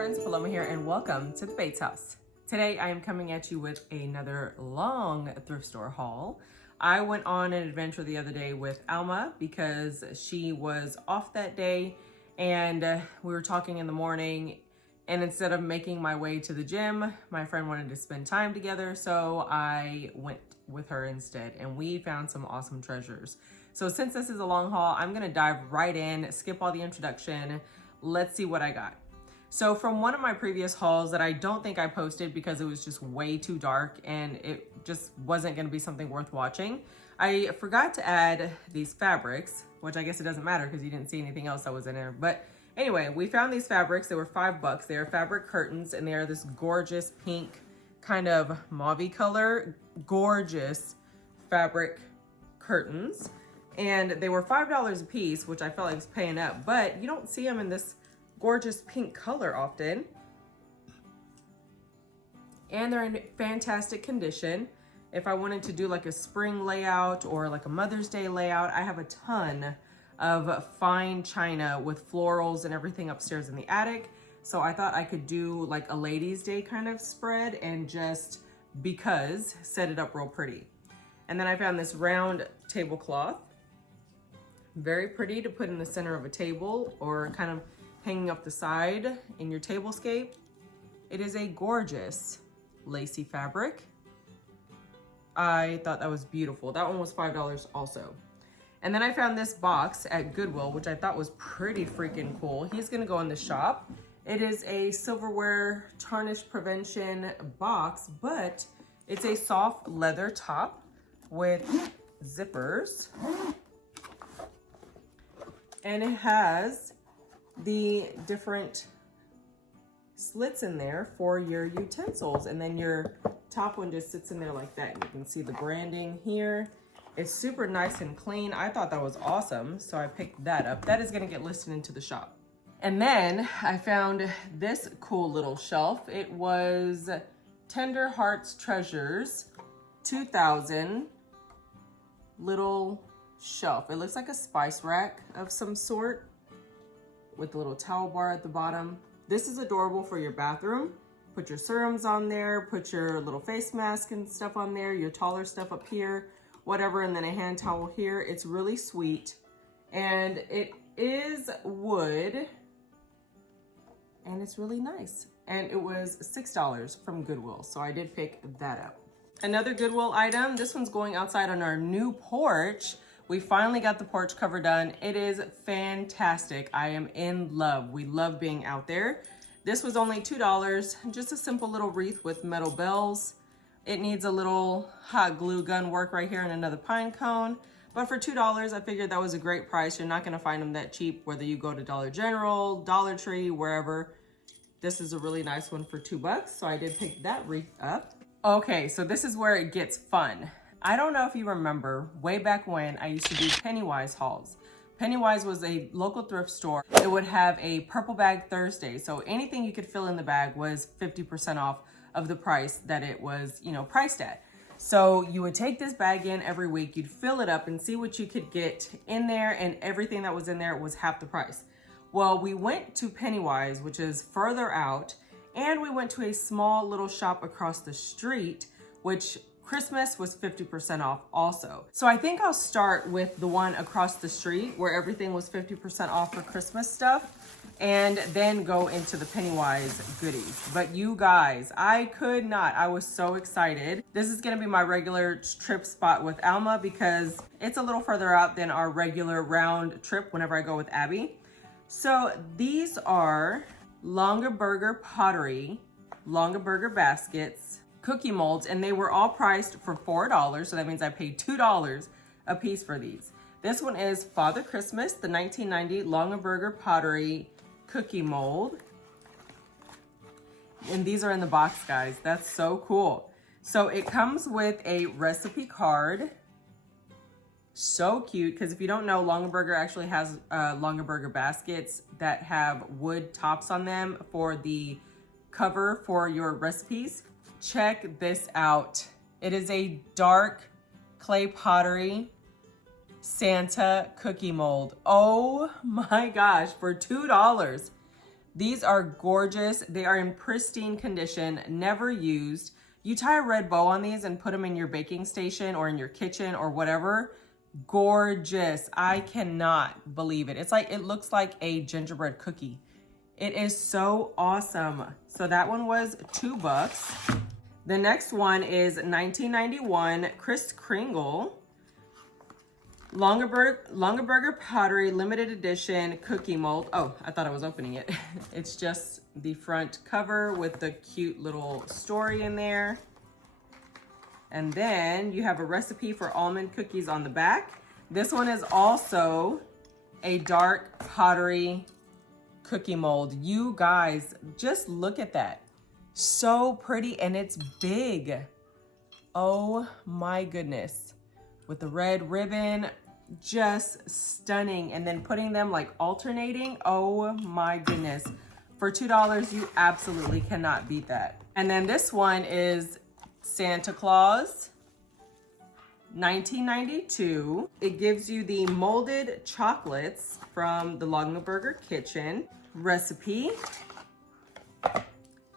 friends, Paloma here and welcome to the Bates House. Today I am coming at you with another long thrift store haul. I went on an adventure the other day with Alma because she was off that day and we were talking in the morning, and instead of making my way to the gym, my friend wanted to spend time together, so I went with her instead and we found some awesome treasures. So since this is a long haul, I'm gonna dive right in, skip all the introduction. Let's see what I got. So from one of my previous hauls that I don't think I posted because it was just way too dark and it just wasn't gonna be something worth watching, I forgot to add these fabrics, which I guess it doesn't matter because you didn't see anything else that was in there. But anyway, we found these fabrics. They were $5. They are fabric curtains and they are this gorgeous pink kind of mauve color, gorgeous fabric curtains. And they were $5 a piece, which I felt like was paying up, but you don't see them in this gorgeous pink color often. And they're in fantastic condition. If I wanted to do like a spring layout or like a Mother's Day layout, I have a ton of fine china with florals and everything upstairs in the attic. So I thought I could do like a ladies' day kind of spread and just because set it up real pretty. And then I found this round tablecloth. Very pretty to put in the center of a table or kind of hanging up the side in your tablescape. It is a gorgeous lacy fabric. I thought that was beautiful. That one was $5 also. And then I found this box at Goodwill, which I thought was pretty freaking cool. He's gonna go in the shop. It is a silverware tarnish prevention box, but it's a soft leather top with zippers. And it has the different slits in there for your utensils, and then your top one just sits in there like that. You can see the branding here. It's super nice and clean. I thought that was awesome, so I picked that up. That is going to get listed into the shop. And then I found this cool little shelf. It was Tender Hearts Treasures 2000 little shelf. It looks like a spice rack of some sort with a little towel bar at the bottom. This is adorable for your bathroom. Put your serums on there, put your little face mask and stuff on there, your taller stuff up here, whatever, and then a hand towel here. It's really sweet. And it is wood and it's really nice. And it was $6 from Goodwill, so I did pick that up. Another Goodwill item, this one's going outside on our new porch. We finally got the porch cover done. It is fantastic. I am in love. We love being out there. This was only $2, just a simple little wreath with metal bells. It needs a little hot glue gun work right here and another pine cone. But for $2, I figured that was a great price. You're not gonna find them that cheap, whether you go to Dollar General, Dollar Tree, wherever. This is a really nice one for $2, so I did pick that wreath up. Okay, so this is where it gets fun. I don't know if you remember, way back when I used to do Pennywise hauls. Pennywise was a local thrift store. It would have a purple bag Thursday. So anything you could fill in the bag was 50% off of the price that it was, priced at. So you would take this bag in every week, you'd fill it up and see what you could get in there, and everything that was in there was half the price. Well, we went to Pennywise, which is further out, and we went to a small little shop across the street, which Christmas was 50% off also. So I think I'll start with the one across the street where everything was 50% off for Christmas stuff, and then go into the Pennywise goodies. But you guys, I was so excited. This is gonna be my regular trip spot with Alma because it's a little further out than our regular round trip whenever I go with Abby. So these are Longaberger pottery, Longaberger baskets, cookie molds, and they were all priced for $4, so that means I paid $2 a piece for these. This one is Father Christmas, the 1990 Longaberger pottery cookie mold. And these are in the box, guys. That's so cool. So it comes with a recipe card. So cute, because if you don't know, Longaberger actually has Longaberger baskets that have wood tops on them for the cover for your recipes. Check this out. It is a dark clay pottery Santa cookie mold. Oh my gosh, for $2. These are gorgeous. They are in pristine condition, never used. You tie a red bow on these and put them in your baking station or in your kitchen or whatever. Gorgeous. I cannot believe it. It's like, it looks like a gingerbread cookie. It is so awesome. So that one was $2. The next one is 1991 Kris Kringle Longaberger Pottery Limited Edition Cookie Mold. Oh, I thought I was opening it. It's just the front cover with the cute little story in there. And then you have a recipe for almond cookies on the back. This one is also a dark pottery cookie mold. You guys, just look at that. So pretty, and it's big. Oh my goodness. With the red ribbon, just stunning. And then putting them like alternating. Oh my goodness. For $2, you absolutely cannot beat that. And then this one is Santa Claus, 1992. It gives you the molded chocolates from the Longaberger Kitchen recipe.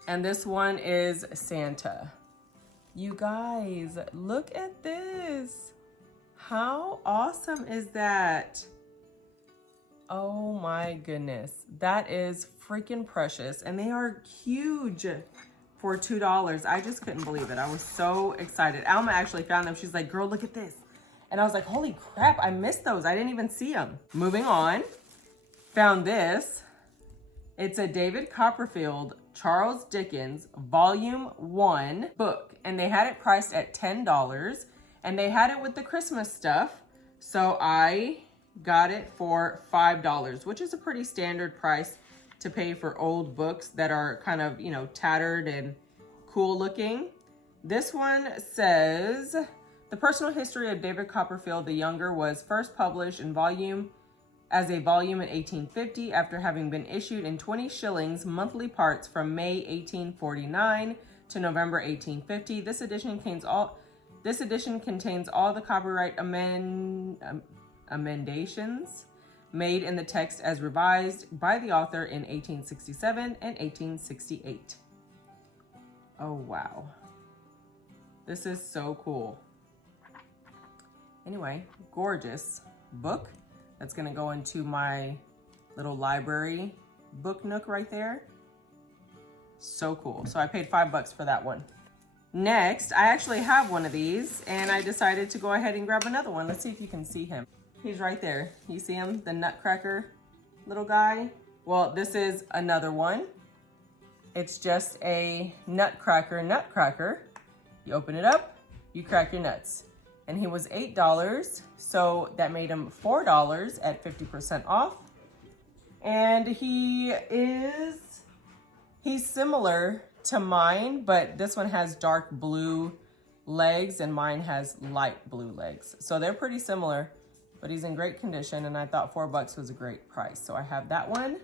And this one is Santa. You guys, look at this. How awesome is that? Oh my goodness. That is freaking precious. And they are huge for $2. I just couldn't believe it. I was so excited. Alma actually found them. She's like, girl, look at this. And I was like, holy crap, I missed those. I didn't even see them. Moving on, found this. It's a David Copperfield Charles Dickens Volume 1 book, and they had it priced at $10, and they had it with the Christmas stuff, so I got it for $5, which is a pretty standard price to pay for old books that are kind of, you know, tattered and cool looking. This one says, the personal history of David Copperfield the Younger was first published in as a volume in 1850 after having been issued in 20 shillings monthly parts from May 1849 to November 1850. This edition contains all the copyright emendations made in the text as revised by the author in 1867 and 1868. Oh wow. This is so cool. Anyway, gorgeous book. That's gonna go into my little library book nook right there. So cool. So I paid $5 for that one. Next, I actually have one of these and I decided to go ahead and grab another one. Let's see if you can see him. He's right there. You see him? The Nutcracker little guy. Well, this is another one. It's just a nutcracker. You open it up, you crack your nuts. And he was $8, so that made him $4 at 50% off. And he's similar to mine, but this one has dark blue legs and mine has light blue legs. So they're pretty similar, but he's in great condition, and I thought $4 was a great price. So I have that one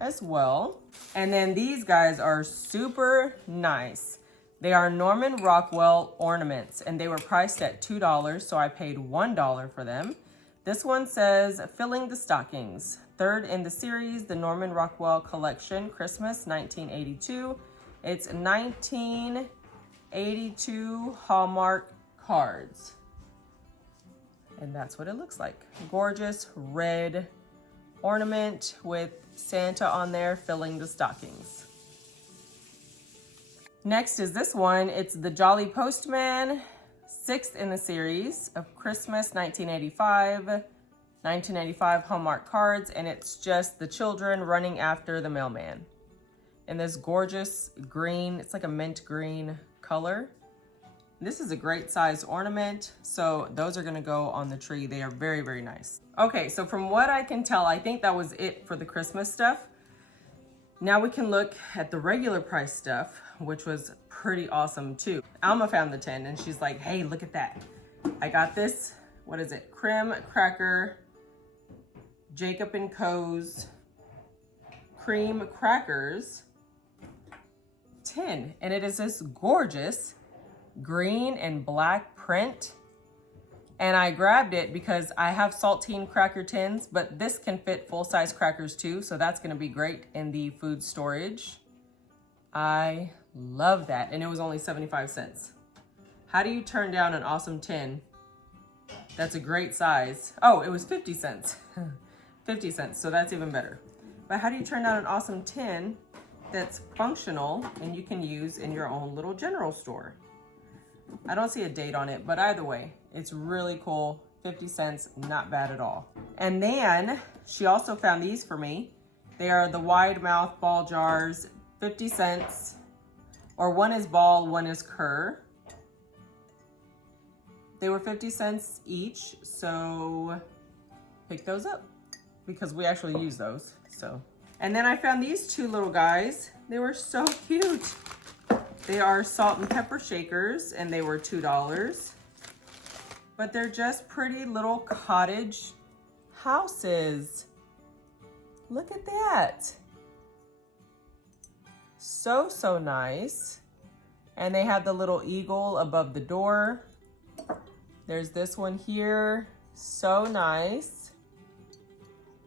as well. And then these guys are super nice. They are Norman Rockwell ornaments, and they were priced at $2, so I paid $1 for them. This one says, Filling the Stockings. Third in the series, the Norman Rockwell Collection, Christmas 1982. It's 1982 Hallmark cards. And that's what it looks like. Gorgeous red ornament with Santa on there filling the stockings. Next is this one. It's the Jolly Postman, 6th in the series of Christmas 1985 Hallmark cards, and it's just the children running after the mailman in this gorgeous green. It's like a mint green color. This is a great size ornament, so those are gonna go on the tree. They are very, very nice. Okay, so from what I can tell, I think that was it for the Christmas stuff. Now we can look at the regular price stuff, which was pretty awesome too. Alma found the 10 and she's like, hey, look at that. I got this, what is it? Creme Cracker, Jacob & Co.'s cream crackers tin. And it is this gorgeous green and black print. And I grabbed it because I have saltine cracker tins, but this can fit full-size crackers too, so that's gonna be great in the food storage. I love that, and it was only 75 cents. How do you turn down an awesome tin? That's a great size. Oh, it was 50 cents. 50 cents, so that's even better. But how do you turn down an awesome tin that's functional and you can use in your own little general store? I don't see a date on it, but either way, it's really cool. 50 cents, not bad at all. And then she also found these for me. They are the wide mouth ball jars, 50 cents, or one is ball, one is cur. They were 50 cents each, so pick those up because we actually use those, so. And then I found these two little guys. They were so cute. They are salt and pepper shakers, and they were $2. But they're just pretty little cottage houses. Look at that. So, so nice. And they have the little eagle above the door. There's this one here. So nice.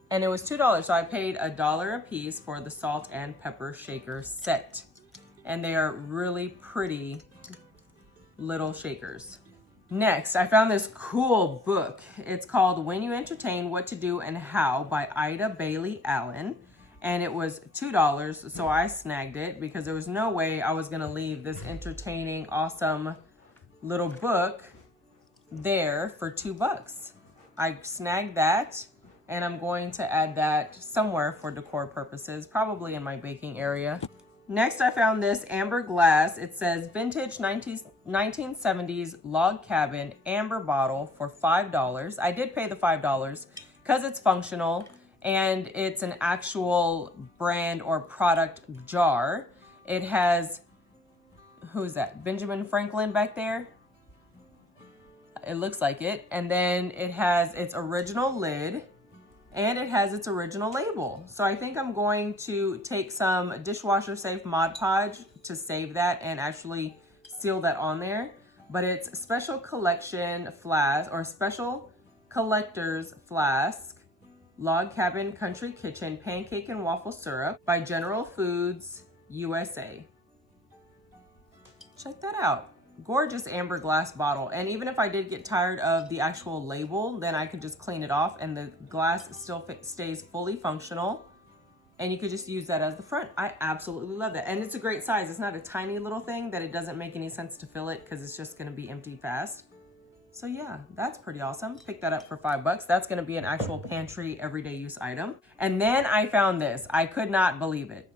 And it was $2, so I paid $1 a piece for the salt and pepper shaker set. And they are really pretty little shakers. Next, I found this cool book. It's called When You Entertain, What to Do and How by Ida Bailey Allen. And it was $2, so I snagged it because there was no way I was gonna leave this entertaining, awesome little book there for $2. I snagged that, and I'm going to add that somewhere for decor purposes, probably in my baking area. Next, I found this amber glass. It says vintage 1970s log cabin amber bottle for $5. I did pay the $5 because it's functional and it's an actual brand or product jar. It has, who's that? Benjamin Franklin back there? It looks like it. And then it has its original lid and it has its original label. So I think I'm going to take some dishwasher safe Mod Podge to save that and actually seal that on there. But it's special collection flask or special collector's flask, log cabin country kitchen pancake and waffle syrup by General Foods USA. Check that out. Gorgeous amber glass bottle. And even if I did get tired of the actual label, then I could just clean it off and the glass still stays fully functional. And you could just use that as the front. I absolutely love that. And it's a great size. It's not a tiny little thing that it doesn't make any sense to fill it because it's just gonna be empty fast. So yeah, that's pretty awesome. Pick that up for $5. That's gonna be an actual pantry everyday use item. And then I found this. I could not believe it.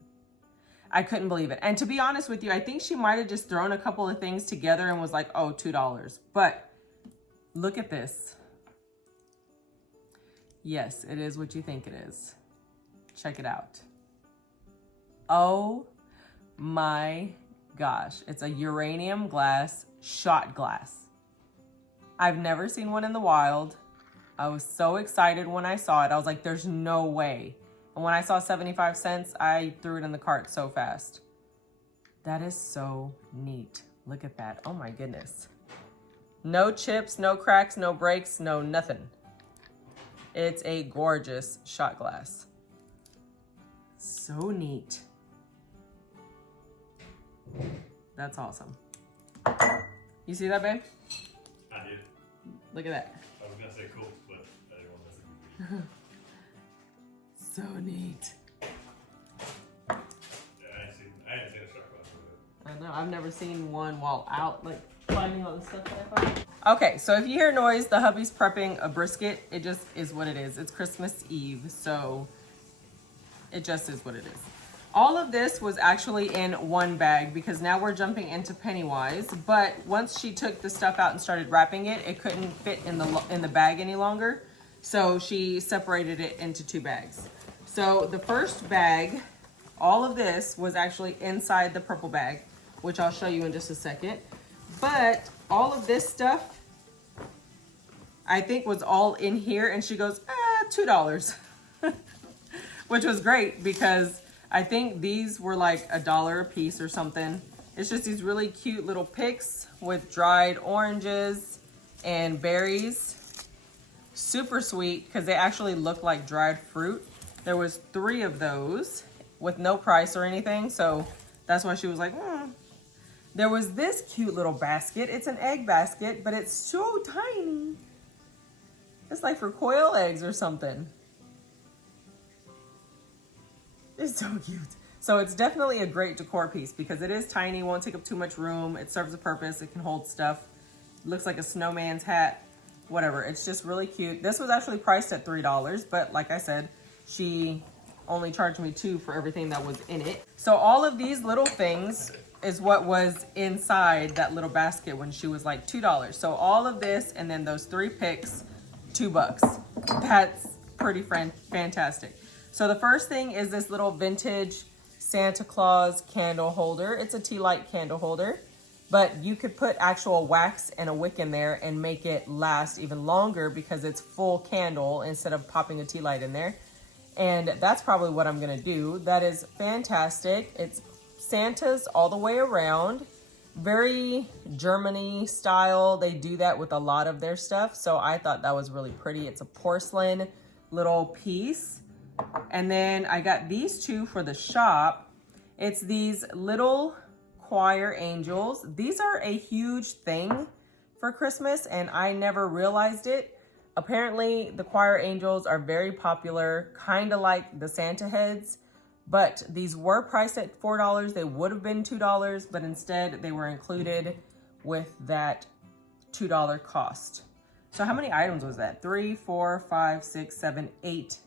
I couldn't believe it. And to be honest with you, I think she might have just thrown a couple of things together and was like, oh, $2. But look at this. Yes, it is what you think it is. Check it out. Oh my gosh. It's a uranium glass shot glass. I've never seen one in the wild. I was so excited when I saw it. I was like, there's no way. And when I saw 75 cents, I threw it in the cart so fast. That is so neat. Look at that. Oh my goodness. No chips, no cracks, no breaks, no nothing. It's a gorgeous shot glass. So neat. That's awesome. You see that, babe? I did. Look at that. I was gonna say cool, but I didn't want to mess it. So neat. Yeah, I hadn't seen a shot glass before. I know, I've never seen one while out, like finding all the stuff that I found. Okay, so if you hear noise, the hubby's prepping a brisket. It just is what it is. It's Christmas Eve, so it just is what it is. All of this was actually in one bag because now we're jumping into Pennywise, but once she took the stuff out and started wrapping it, it couldn't fit in the bag any longer. So she separated it into 2 bags. So the first bag, all of this was actually inside the purple bag, which I'll show you in just a second. But all of this stuff, I think was all in here. And she goes, $2, which was great because I think these were like $1 a piece or something. It's just these really cute little picks with dried oranges and berries. Super sweet because they actually look like dried fruit. There was 3 of those with no price or anything, so that's why she was like, There was this cute little basket. It's an egg basket, but it's so tiny. It's like for quail eggs or something. It's so cute. So it's definitely a great decor piece because it is tiny, won't take up too much room. It serves a purpose. It can hold stuff. Looks like a snowman's hat. Whatever. It's just really cute. This was actually priced at $3, but like I said, she only charged me $2 for everything that was in it. So all of these little things is what was inside that little basket when she was like $2. So all of this and then those 3 picks, $2. That's pretty fantastic. So the first thing is this little vintage Santa Claus candle holder. It's a tea light candle holder, but you could put actual wax and a wick in there and make it last even longer because it's full candle instead of popping a tea light in there. And that's probably what I'm gonna do. That is fantastic. It's Santa's all the way around, very Germany style. They do that with a lot of their stuff. So I thought that was really pretty. It's a porcelain little piece. And then I got these 2 for the shop. It's these little choir angels. These are a huge thing for Christmas and I never realized it. Apparently the choir angels are very popular, kind of like the Santa heads. But these were priced at $4. They would have been $2, but instead they were included with that $2 cost. So how many items was that? 3, 4, 5, 6, 7, 8.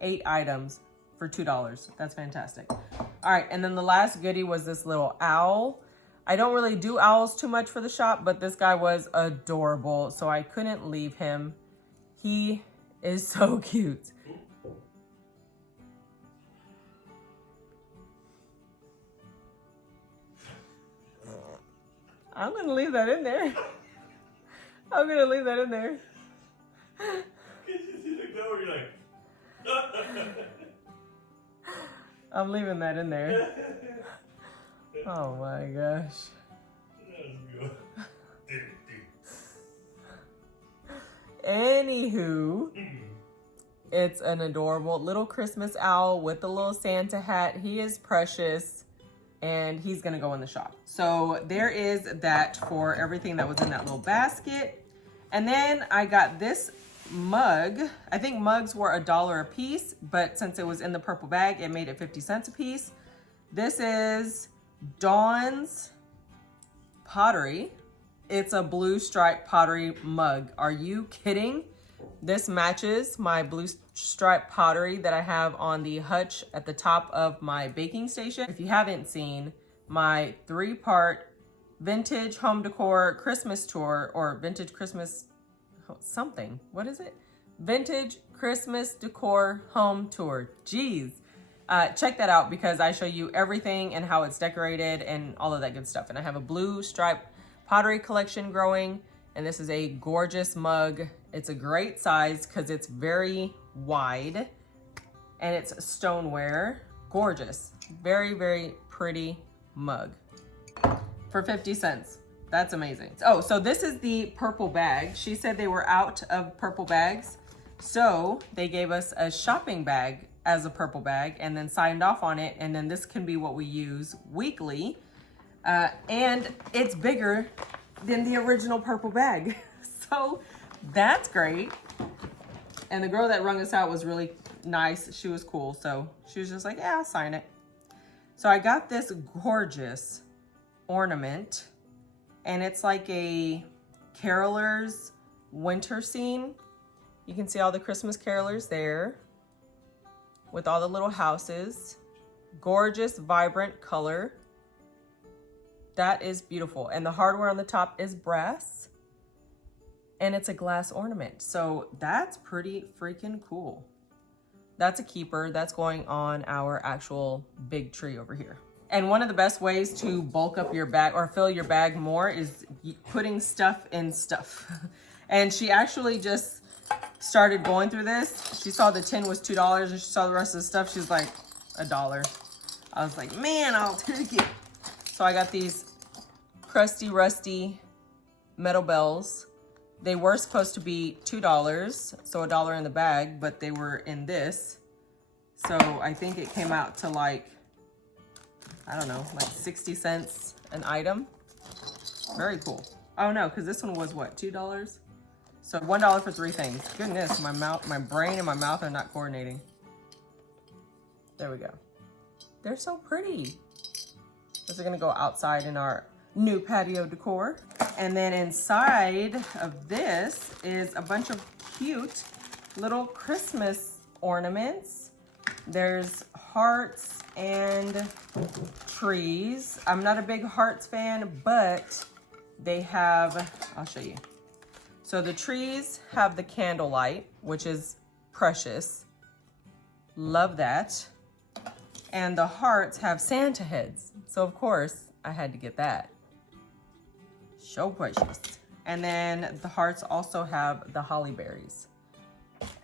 8 items for $2. That's fantastic. All right, and then the last goodie was this little owl. I don't really do owls too much for the shop, but this guy was adorable, so I couldn't leave him. He is so cute. I'm gonna leave that in there. I'm gonna leave that in there. Can you see the door? You're like, I'm leaving that in there. Oh my gosh. Anywho, it's an adorable little Christmas owl with a little Santa hat. He is precious and he's gonna go in the shop. So there is that for everything that was in that little basket. And then I got this mug. I think mugs were $1 a piece, but since it was in the purple bag, it made it 50 cents a piece. This is Dawn's Pottery. It's a blue stripe pottery mug. Are you kidding? This matches my blue stripe pottery that I have on the hutch at the top of my baking station. If you haven't seen my 3-part vintage home decor Christmas tour, or vintage Christmas something, what is it? Vintage Christmas decor home tour. Jeez. Check that out because I show you everything and how it's decorated and all of that good stuff. And I have a blue stripe pottery collection growing, and this is a gorgeous mug. It's a great size because it's very wide and it's stoneware. Gorgeous. Very, very pretty mug for 50 cents. That's amazing. Oh, so this is the purple bag. She said they were out of purple bags, so they gave us a shopping bag as a purple bag and then signed off on it, and then this can be what we use weekly. And it's bigger than the original purple bag. So that's great. And the girl that rung us out was really nice. She was cool. So she was just like, yeah, I'll sign it. So I got this gorgeous ornament, and it's like a carolers winter scene. You can see all the Christmas carolers there with all the little houses. Gorgeous, vibrant color. That is beautiful. And the hardware on the top is brass, and it's a glass ornament. So that's pretty freaking cool. That's a keeper. That's going on our actual big tree over here. And one of the best ways to bulk up your bag or fill your bag more is putting stuff in stuff. And she actually just started going through this. She saw the tin was $2 and she saw the rest of the stuff. She's like, $1. I was like, man, I'll take it. So I got these crusty, rusty metal bells They were supposed to be $2, so $1 in the bag, but they were in this. So I think it came out to like, I don't know, like 60 cents an item. Very cool. Oh no, because this one was what, $2? So $1 for 3 things. Goodness, my brain and my mouth are not coordinating. There we go. They're so pretty. Those are gonna go outside in our new patio decor. And then inside of this is a bunch of cute little Christmas ornaments. There's hearts and trees. I'm not a big hearts fan, but they have, I'll show you. So the trees have the candlelight, which is precious. Love that. And the hearts have Santa heads. So of course I had to get that. So precious. And then the hearts also have the holly berries.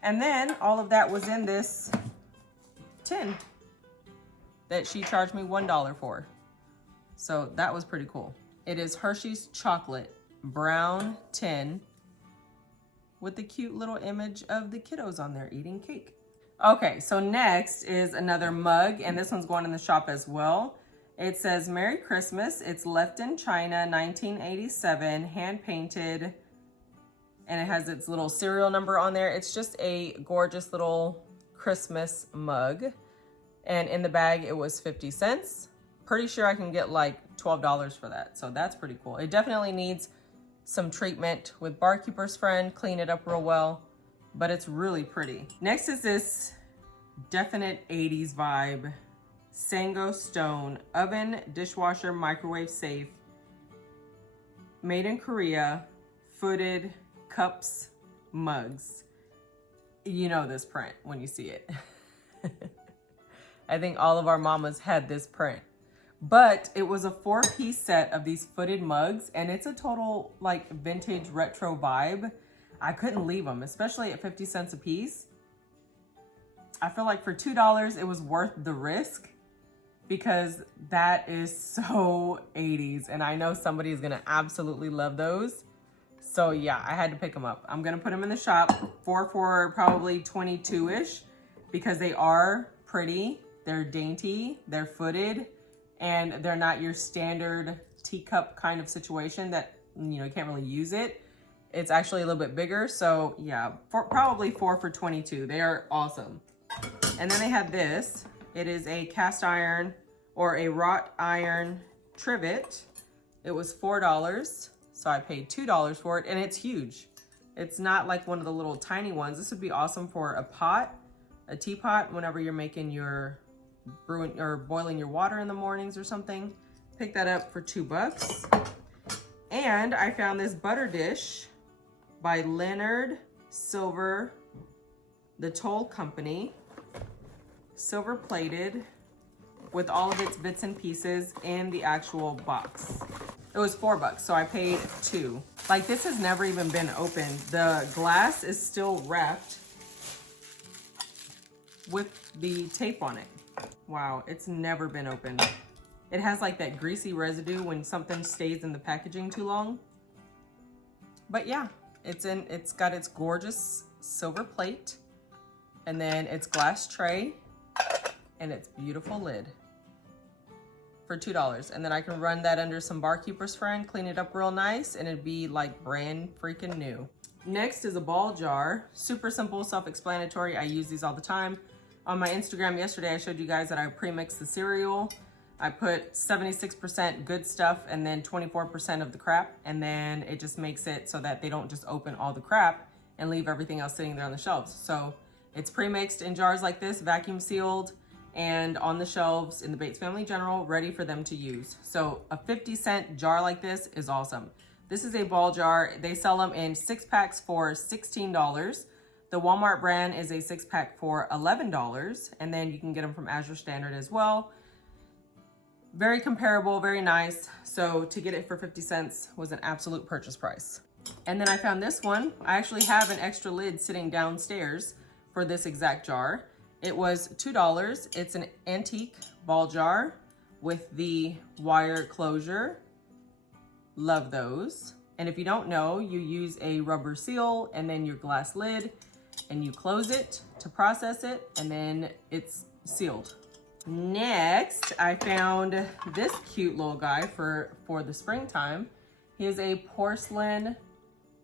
And then all of that was in this tin that she charged me $1 for. So that was pretty cool. It is Hershey's chocolate brown tin with the cute little image of the kiddos on there eating cake. Okay, so next is another mug, and this one's going in the shop as well. It says Merry Christmas. It's left in China, 1987, hand painted, and it has its little serial number on there. It's just a gorgeous little Christmas mug, and in the bag it was 50 cents. Pretty sure I can get like $12 for that, so that's pretty cool. It definitely needs some treatment with Barkeeper's Friend, clean it up real well, but it's really pretty. Next is this definite 80s vibe Sango Stone oven, dishwasher, microwave safe, made in Korea, footed cups, mugs. You know this print when you see it. I think all of our mamas had this print. But it was a 4-piece set of these footed mugs, and it's a total like vintage retro vibe. I couldn't leave them, especially at 50 cents a piece. I feel like for $2, it was worth the risk because that is so 80s, and I know somebody is gonna absolutely love those. So yeah, I had to pick them up. I'm gonna put them in the shop for probably 22-ish because they are pretty, they're dainty, they're footed, and they're not your standard teacup kind of situation that, you know, you can't really use it. It's actually a little bit bigger. So yeah, probably 4 for 22. They are awesome. And then they had this. It is a cast iron or a wrought iron trivet. It was $4. So I paid $2 for it, and it's huge. It's not like one of the little tiny ones. This would be awesome for a pot, a teapot, whenever you're making your brewing or boiling your water in the mornings or something. Pick that up for $2. And I found this butter dish by Leonard Silver, the Toll Company, silver plated with all of its bits and pieces in the actual box. It was $4, so I paid $2. Like, this has never even been opened. The glass is still wrapped with the tape on it. Wow, it's never been opened. It has like that greasy residue when something stays in the packaging too long. But yeah, it's got its gorgeous silver plate, and then its glass tray, and its beautiful lid for $2. And then I can run that under some Barkeeper's Friend, clean it up real nice, and it'd be like brand freaking new. Next is a ball jar. Super simple, self-explanatory. I use these all the time. On my Instagram yesterday, I showed you guys that I pre-mixed the cereal. I put 76% good stuff and then 24% of the crap. And then it just makes it so that they don't just open all the crap and leave everything else sitting there on the shelves. So it's pre-mixed in jars like this, vacuum sealed, and on the shelves in the Bates Family General, ready for them to use. So a 50-cent jar like this is awesome. This is a ball jar. They sell them in 6-packs for $16. The Walmart brand is a 6-pack for $11, and then you can get them from Azure Standard as well. Very comparable, very nice. So to get it for 50 cents was an absolute purchase price. And then I found this one. I actually have an extra lid sitting downstairs for this exact jar. It was $2. It's an antique ball jar with the wire closure. Love those. And if you don't know, you use a rubber seal and then your glass lid, and you close it to process it, and then it's sealed. Next, I found this cute little guy for the springtime. He is a porcelain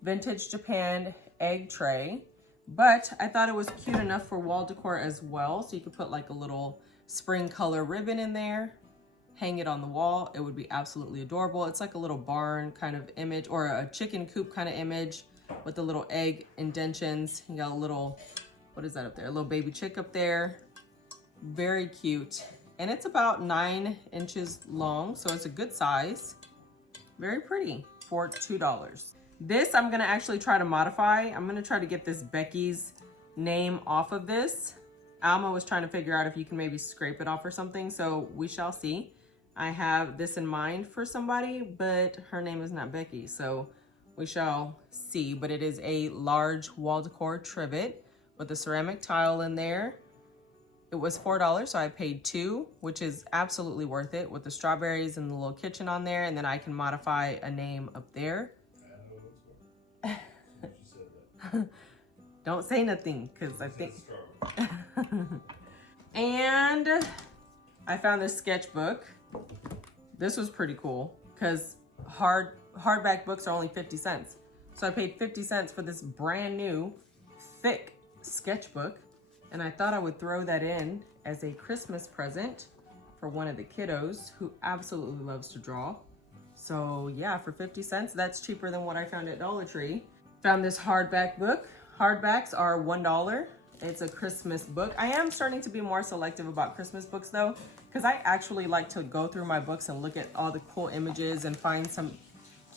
vintage Japan egg tray, but I thought it was cute enough for wall decor as well. So you could put like a little spring color ribbon in there, hang it on the wall. It would be absolutely adorable. It's like a little barn kind of image, or a chicken coop kind of image with the little egg indentions. You got a little, what is that up there? A little baby chick up there. Very cute. And it's about 9 inches long, so it's a good size. Very pretty for $2. This I'm gonna actually try to modify. I'm gonna try to get this Becky's name off of this. Alma was trying to figure out if you can maybe scrape it off or something, so we shall see. I have this in mind for somebody, but her name is not Becky, so we shall see. But it is a large wall decor trivet with a ceramic tile in there. It was $4, so I paid $2, which is absolutely worth it, with the strawberries and the little kitchen on there, and then I can modify a name up there. Don't say nothing, because I think... And I found this sketchbook. This was pretty cool, because hardback books are only 50 cents. So I paid 50 cents for this brand new, thick sketchbook. And I thought I would throw that in as a Christmas present for one of the kiddos who absolutely loves to draw. So yeah, for 50 cents, that's cheaper than what I found at Dollar Tree. Found this hardback book. Hardbacks are $1. It's a Christmas book. I am starting to be more selective about Christmas books though, because I actually like to go through my books and look at all the cool images and find some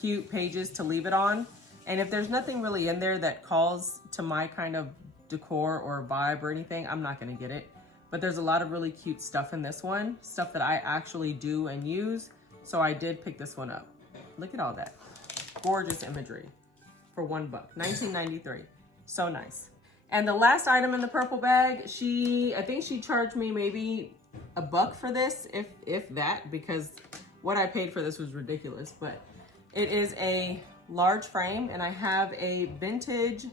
cute pages to leave it on. And if there's nothing really in there that calls to my kind of decor or vibe or anything, I'm not gonna get it. But there's a lot of really cute stuff in this one, stuff that I actually do and use. So I did pick this one up. Look at all that gorgeous imagery for $1, 1993. So nice. And the last item in the purple bag, I think she charged me maybe $1 for this, if that, because what I paid for this was ridiculous. But it is a large frame, and I have a vintage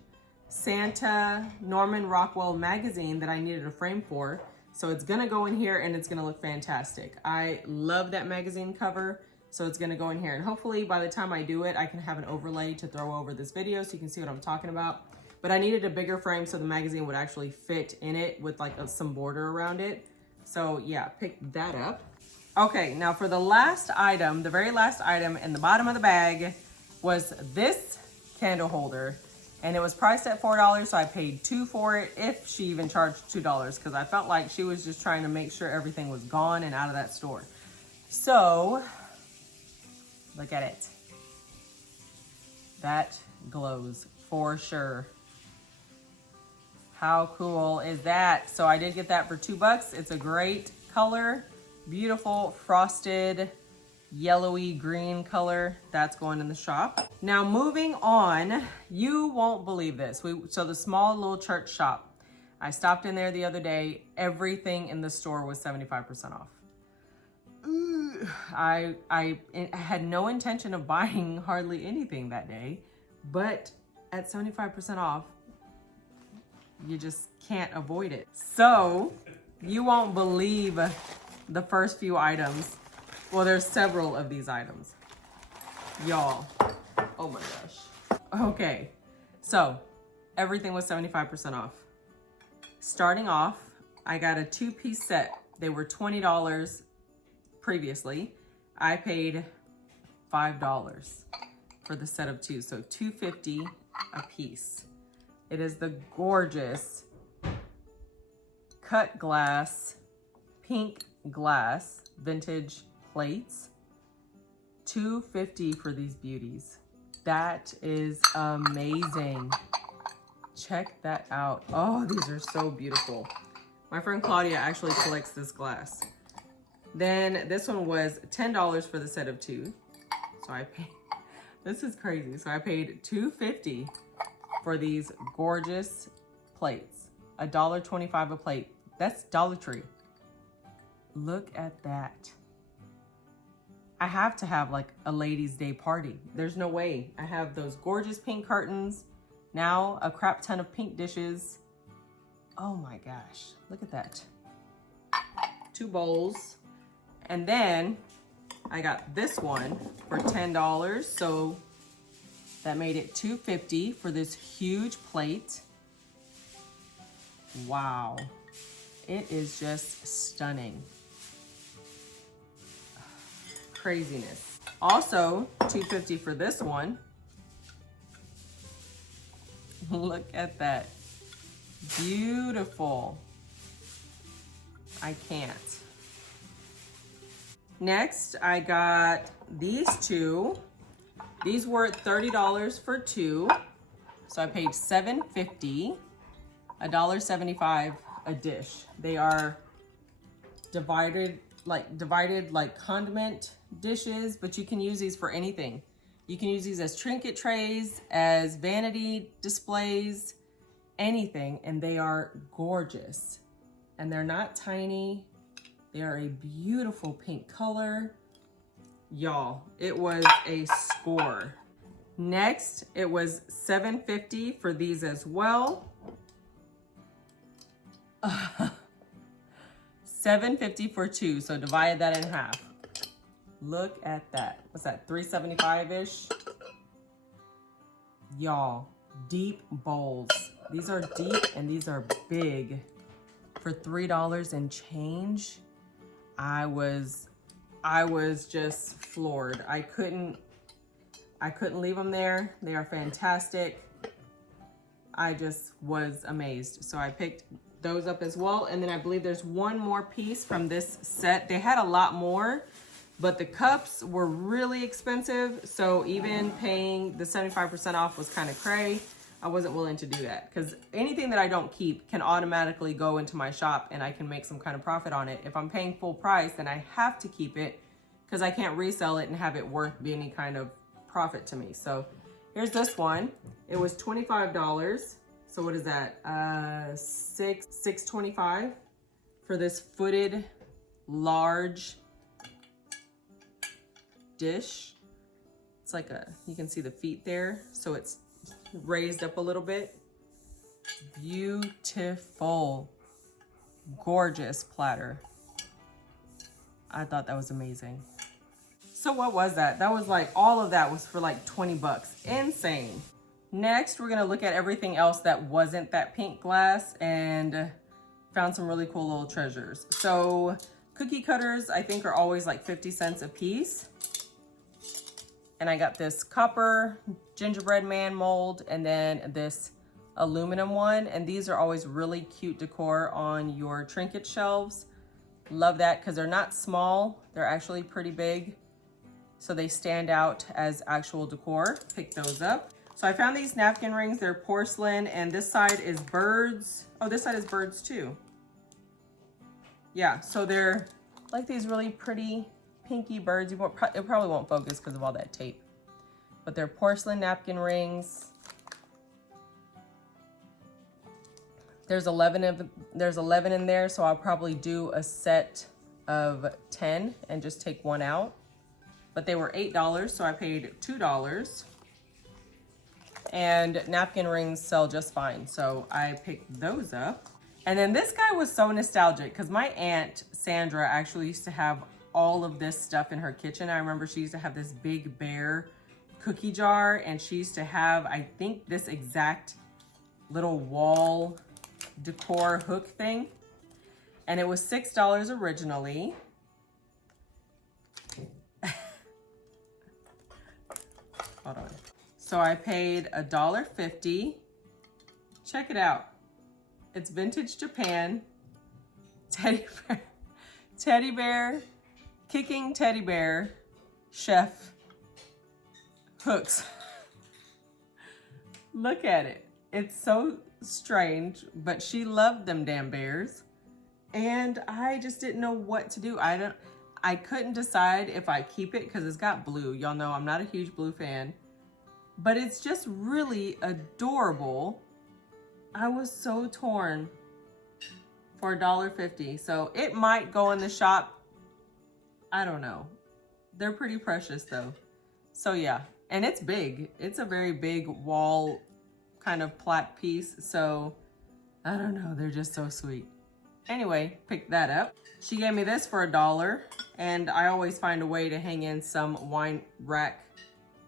Santa Norman Rockwell magazine that I needed a frame for. So it's gonna go in here and it's gonna look fantastic. I love that magazine cover, so it's gonna go in here. And hopefully by the time I do it, I can have an overlay to throw over this video so you can see what I'm talking about. But I needed a bigger frame so the magazine would actually fit in it with like some border around it. So yeah, pick that up. Okay, now for the last item, the very last item in the bottom of the bag was this candle holder. And it was priced at $4, so I paid $2 for it, if she even charged $2, because I felt like she was just trying to make sure everything was gone and out of that store. So, look at it. That glows for sure. How cool is that? So I did get that for $2. It's a great color, beautiful frosted yellowy green color. That's going in the shop. Now moving on, you won't believe this. So the small little church shop, I stopped in there the other day. Everything in the store was 75% off. I had no intention of buying hardly anything that day, but at 75% off, you just can't avoid it. So you won't believe the first few items. Well, there's several of these items. Y'all, oh my gosh. Okay, so everything was 75% off. Starting off, I got a 2-piece set. They were $20 previously. I paid $5 for the set of 2, so $2.50 a piece. It is the gorgeous cut glass, pink glass, vintage plates. $2.50 for these beauties. That is amazing. Check that out. Oh, these are so beautiful. My friend Claudia actually collects this glass. Then this one was $10 for the set of 2. So I paid, this is crazy. So I paid $2.50 for these gorgeous plates. $1.25 a plate. That's Dollar Tree. Look at that. I have to have like a ladies' day party. There's no way. I have those gorgeous pink curtains. Now a crap ton of pink dishes. Oh my gosh, look at that. 2 bowls. And then I got this one for $10. So that made it $2.50 for this huge plate. Wow. It is just stunning. Craziness. Also, $2.50 for this one. Look at that. Beautiful. I can't. Next, I got these two. These were $30 for 2. So I paid $7.50, $1.75 a dish. They are divided like condiment dishes, but you can use these for anything. You can use these as trinket trays, as vanity displays, anything, and they are gorgeous. And they're not tiny. They are a beautiful pink color. Y'all, it was a score. Next, it was $7.50 for these as well. $7.50 for 2, so divide that in half. Look at that. What's that, $3.75-ish? Y'all, deep bowls. These are deep and these are big. For $3 and change, I was just floored. I couldn't leave them there. They are fantastic. I just was amazed. So I picked those up as well. And then I believe there's one more piece from this set. They had a lot more, but the cups were really expensive. So even paying the 75% off was kind of cray. I wasn't willing to do that because anything that I don't keep can automatically go into my shop and I can make some kind of profit on it. If I'm paying full price, then I have to keep it because I can't resell it and have it worth any kind of profit to me. So here's this one. It was $25. So what is that? $6.25 for this footed large dish. It's like you can see the feet there. So it's raised up a little bit. Beautiful, gorgeous platter. I thought that was amazing. So what was that? That was like, all of that was for like 20 bucks. Insane. Next, we're gonna look at everything else that wasn't that pink glass and found some really cool little treasures. So cookie cutters, I think, are always like 50 cents a piece. And I got this copper gingerbread man mold and then this aluminum one. And these are always really cute decor on your trinket shelves. Love that because they're not small. They're actually pretty big. So they stand out as actual decor. Pick those up. So I found these napkin rings. They're porcelain and this side is birds. Oh, this side is birds too. Yeah, so they're like these really pretty pinky birds. It probably won't focus because of all that tape. But they're porcelain napkin rings. There's 11 in there, so I'll probably do a set of 10 and just take one out. But they were $8, so I paid $2. And napkin rings sell just fine, so I picked those up. And then this guy was so nostalgic because my aunt Sandra actually used to have all of this stuff in her kitchen. I remember she used to have this big bear cookie jar and she used to have, I think, this exact little wall decor hook thing. And it was $6 originally. Hold on. So I paid $1.50. Check it out. It's vintage Japan. Teddy bear, kicking teddy bear, chef hooks. Look at it. It's so strange, but she loved them damn bears. And I just didn't know what to do. I couldn't decide if I keep it because it's got blue. Y'all know I'm not a huge blue fan, but it's just really adorable. I was so torn for $1.50. So it might go in the shop. I don't know. They're pretty precious though. So yeah, and it's big. It's a very big wall kind of plaque piece. So I don't know, they're just so sweet. Anyway, picked that up. She gave me this for $1, and I always find a way to hang in some wine rack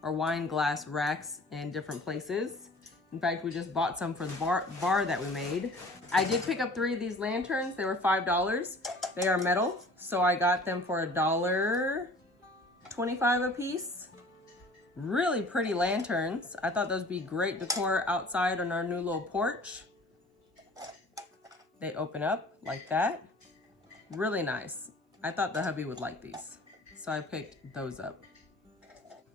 or wine glass racks in different places. In fact, we just bought some for the bar that we made. I did pick up 3 of these lanterns. They were $5. They are metal, so I got them for $1.25 a piece. Really pretty lanterns. I thought those would be great decor outside on our new little porch. They open up like that. Really nice. I thought the hubby would like these, so I picked those up.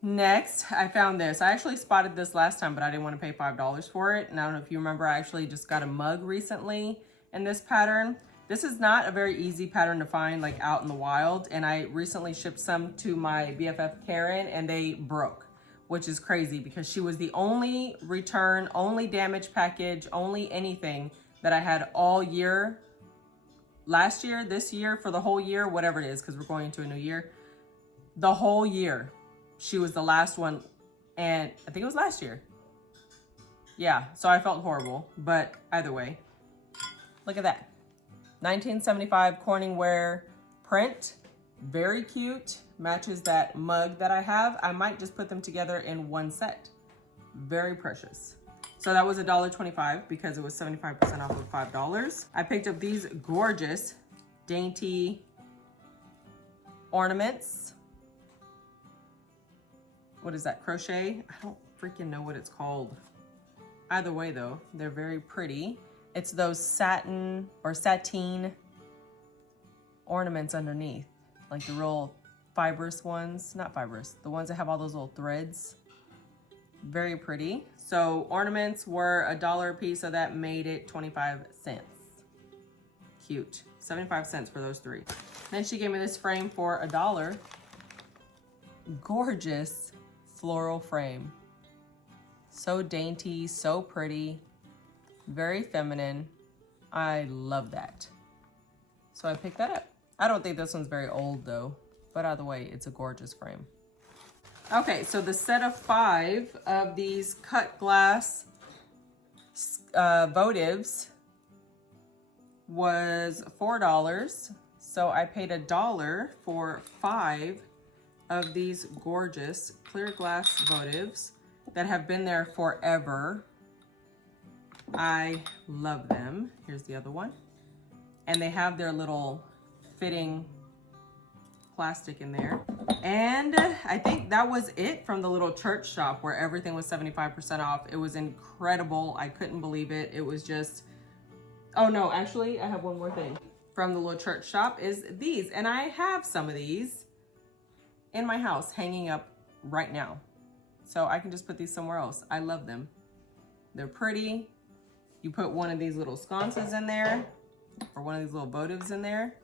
Next, I found this. I actually spotted this last time, but I didn't want to pay $5 for it. And I don't know if you remember, I actually just got a mug recently in this pattern. This is not a very easy pattern to find like out in the wild. And I recently shipped some to my BFF Karen and they broke, which is crazy because she was the only return, only damaged package, only anything that I had all year. Last year, this year, for the whole year, whatever it is, because we're going into a new year. The whole year, she was the last one, and I think it was last year. Yeah, so I felt horrible, but either way, look at that. 1975 Corningware print, very cute, matches that mug that I have. I might just put them together in one set. Very precious. So that was $1.25 because it was 75% off of $5. I picked up these gorgeous, dainty ornaments. What is that, crochet? I don't freaking know what it's called. Either way though, they're very pretty. It's those satin or sateen ornaments underneath, like the real fibrous ones, not fibrous, the ones that have all those little threads. Very pretty. So ornaments were $1 a piece, so that made it 25 cents. Cute. 75 cents for those 3. Then she gave me this frame for $1. Gorgeous floral frame. So dainty, so pretty, very feminine. I love that. So I picked that up. I don't think this one's very old though, but either way, it's a gorgeous frame. Okay, so the set of 5 of these cut glass votives was $4. So I paid $1 for 5 of these gorgeous clear glass votives that have been there forever. I love them. Here's the other one. And they have their little fitting plastic in there. And I think that was it from the little church shop where everything was 75% off. It was incredible. I couldn't believe it. It was just, oh no, actually I have one more thing from the little church shop is these. And I have some of these in my house hanging up right now. So I can just put these somewhere else. I love them. They're pretty. You put one of these little sconces in there or one of these little votives in there.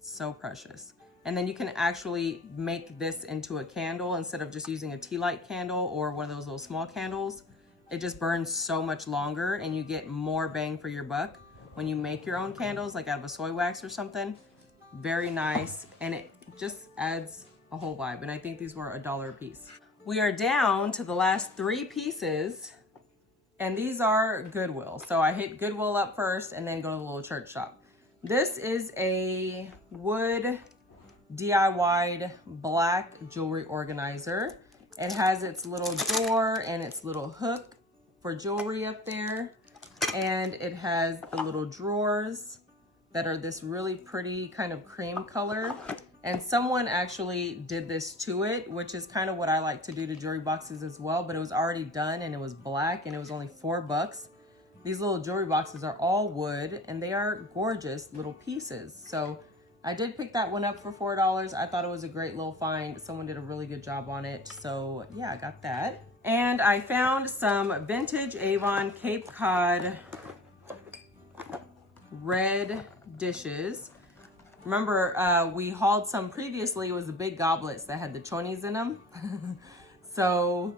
So precious. And then you can actually make this into a candle instead of just using a tea light candle or one of those little small candles. It just burns so much longer and you get more bang for your buck when you make your own candles, like out of a soy wax or something. Very nice. And it just adds a whole vibe. And I think these were $1 a piece. We are down to the last 3 pieces. And these are Goodwill. So I hit Goodwill up first and then go to the little church shop. This is a wood DIY'd black jewelry organizer. It has its little door and its little hook for jewelry up there. And it has the little drawers that are this really pretty kind of cream color. And someone actually did this to it, which is kind of what I like to do to jewelry boxes as well, but it was already done and it was black and it was only $4. These little jewelry boxes are all wood and they are gorgeous little pieces. So I did pick that one up for $4. I thought it was a great little find. Someone did a really good job on it. So yeah, I got that. And I found some vintage Avon Cape Cod red dishes. Remember, we hauled some previously. It was the big goblets that had the chonies in them. So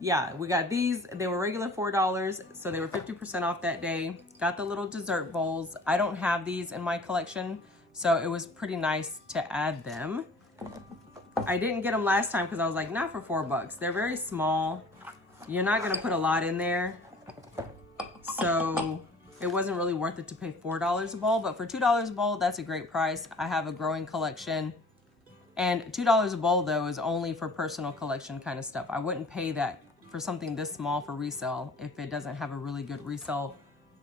yeah, we got these. They were regular $4, so they were 50% off that day. Got the little dessert bowls. I don't have these in my collection, so it was pretty nice to add them. I didn't get them last time because I was like, not for $4. They're very small. You're not gonna put a lot in there. So it wasn't really worth it to pay $4 a bowl, but for $2 a bowl, that's a great price. I have a growing collection, and $2 a bowl though is only for personal collection kind of stuff. I wouldn't pay that for something this small for resale if it doesn't have a really good resale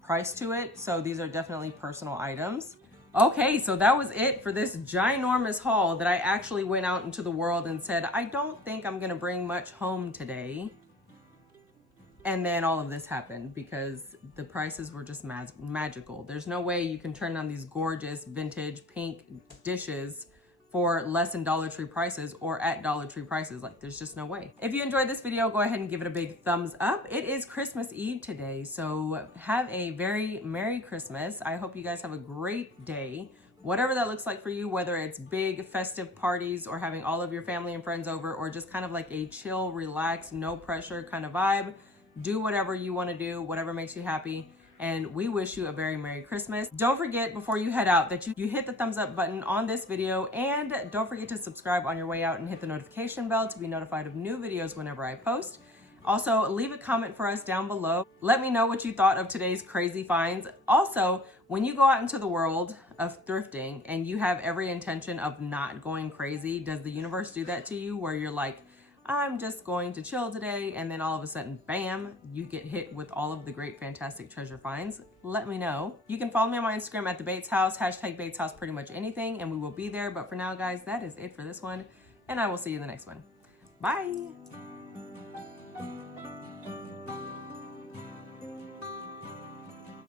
price to it. So these are definitely personal items. Okay, so that was it for this ginormous haul that I actually went out into the world and said, I don't think I'm gonna bring much home today. And then all of this happened because the prices were just magical. There's no way you can turn on these gorgeous vintage pink dishes for less than Dollar Tree prices or at Dollar Tree prices. Like, there's just no way. If you enjoyed this video, go ahead and give it a big thumbs up. It is Christmas Eve today, so have a very Merry Christmas. I hope you guys have a great day. Whatever that looks like for you, whether it's big festive parties or having all of your family and friends over, or just kind of like a chill, relaxed, no pressure kind of vibe. Do whatever you want to do, whatever makes you happy. And we wish you a very Merry Christmas. Don't forget before you head out that you hit the thumbs up button on this video, and don't forget to subscribe on your way out and hit the notification bell to be notified of new videos whenever I post. Also, leave a comment for us down below. Let me know what you thought of today's crazy finds. Also, when you go out into the world of thrifting and you have every intention of not going crazy, does the universe do that to you where you're like, I'm just going to chill today, and then all of a sudden, bam, you get hit with all of the great, fantastic treasure finds? Let me know. You can follow me on my Instagram at the Bates House, hashtag Bates House, pretty much anything, and we will be there. But for now, guys, that is it for this one, and I will see you in the next one. Bye.